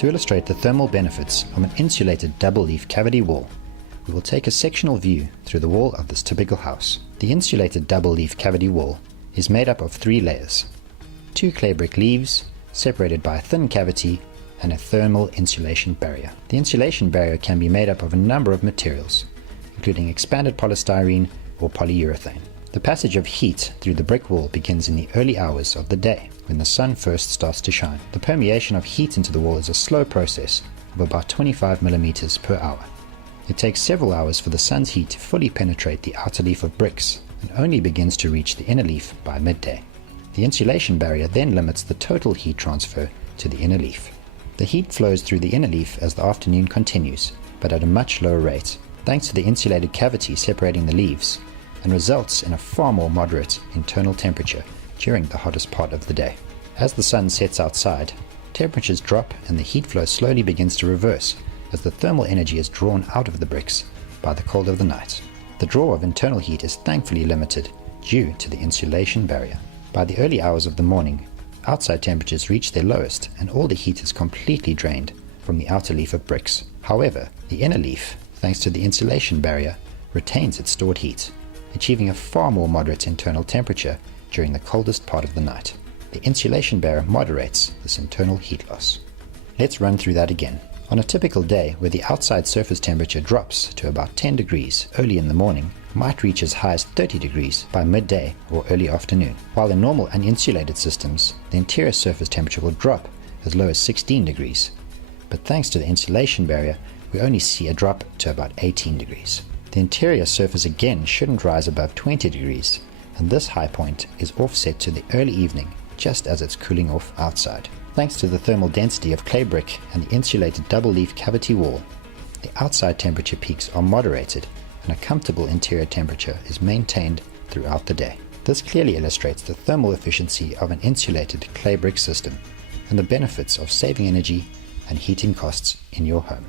To illustrate the thermal benefits of an insulated double-leaf cavity wall, we will take a sectional view through the wall of this typical house. The insulated double-leaf cavity wall is made up of 3 layers. 2 ClayBrick leaves, separated by a thin cavity, and a thermal insulation barrier. The insulation barrier can be made up of a number of materials, including expanded polystyrene or polyurethane. The passage of heat through the brick wall begins in the early hours of the day, when the sun first starts to shine. The permeation of heat into the wall is a slow process of about 25 millimeters per hour. It takes several hours for the sun's heat to fully penetrate the outer leaf of bricks, and only begins to reach the inner leaf by midday. The insulation barrier then limits the total heat transfer to the inner leaf. The heat flows through the inner leaf as the afternoon continues, but at a much lower rate, thanks to the insulated cavity separating the leaves, and results in a far more moderate internal temperature during the hottest part of the day. As the sun sets outside, temperatures drop and the heat flow slowly begins to reverse as the thermal energy is drawn out of the bricks by the cold of the night. The draw of internal heat is thankfully limited due to the insulation barrier. By the early hours of the morning, outside temperatures reach their lowest and all the heat is completely drained from the outer leaf of bricks. However, the inner leaf, thanks to the insulation barrier, retains its stored heat, achieving a far more moderate internal temperature during the coldest part of the night. The insulation barrier moderates this internal heat loss. Let's run through that again. On a typical day where the outside surface temperature drops to about 10 degrees early in the morning, might reach as high as 30 degrees by midday or early afternoon, while in normal uninsulated systems, the interior surface temperature will drop as low as 16 degrees. But thanks to the insulation barrier, we only see a drop to about 18 degrees. The interior surface again shouldn't rise above 20 degrees, and this high point is offset to the early evening just as it's cooling off outside. Thanks to the thermal density of ClayBrick and the insulated double-leaf cavity wall, the outside temperature peaks are moderated and a comfortable interior temperature is maintained throughout the day. This clearly illustrates the thermal efficiency of an insulated ClayBrick system and the benefits of saving energy and heating costs in your home.